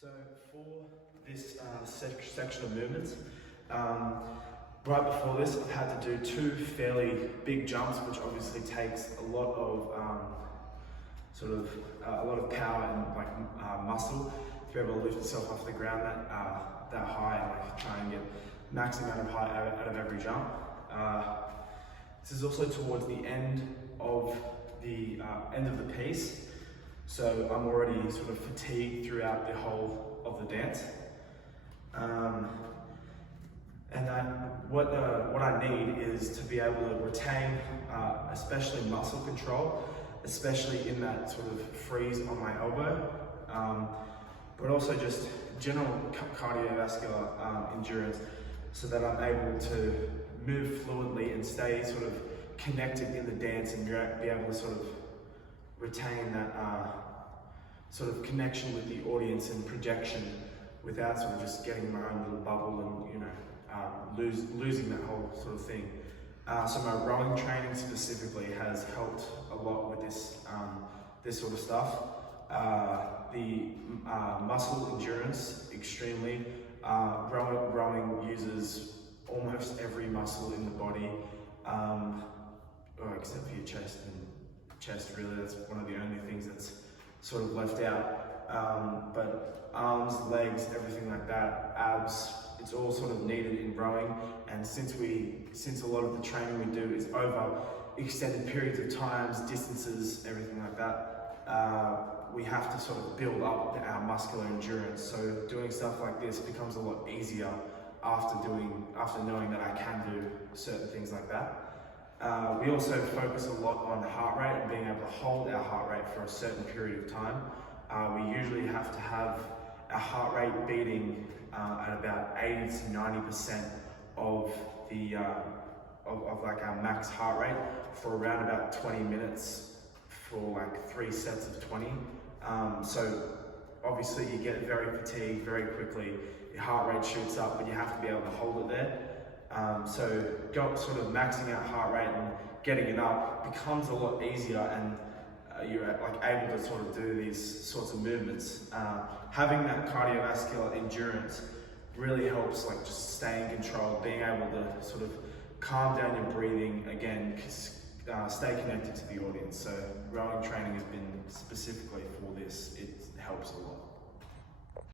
So for this section of movements, right before this, I've had to do two fairly big jumps, which obviously takes a lot of a lot of power and muscle to be able to lift yourself off the ground that high, like try and get max amount of height out of every jump. This is also towards the end of the piece. So I'm already sort of fatigued throughout the whole of the dance. What I need is to be able to retain, especially muscle control, especially in that sort of freeze on my elbow, but also just general cardiovascular endurance, so that I'm able to move fluidly and stay sort of connected in the dance and be able to sort of retain that sort of connection with the audience and projection without sort of just getting my own little bubble and losing that whole sort of thing. So my rowing training specifically has helped a lot with this sort of stuff. The muscle endurance, extremely. Rowing uses almost every muscle in the body, except for your chest really. That's one of the only things that's sort of left out. But arms, legs, everything like that, abs, it's all sort of needed in rowing. And since a lot of the training we do is over extended periods of times, distances, everything like that, we have to sort of build up our muscular endurance. So doing stuff like this becomes a lot easier after knowing that I can do certain things like that. We also focus a lot on heart rate and being able to hold our heart rate for a certain period of time. We usually have to have our heart rate beating at about 80 to 90% of the like our max heart rate for around about 20 minutes for like 3 sets of 20. So obviously you get very fatigued very quickly, your heart rate shoots up, but you have to be able to hold it there. So sort of maxing out heart rate and getting it up becomes a lot easier, and you're like able to sort of do these sorts of movements. Having that cardiovascular endurance really helps, like just stay in control, being able to sort of calm down your breathing again, stay connected to the audience. So rowing training has been specifically for this. It helps a lot.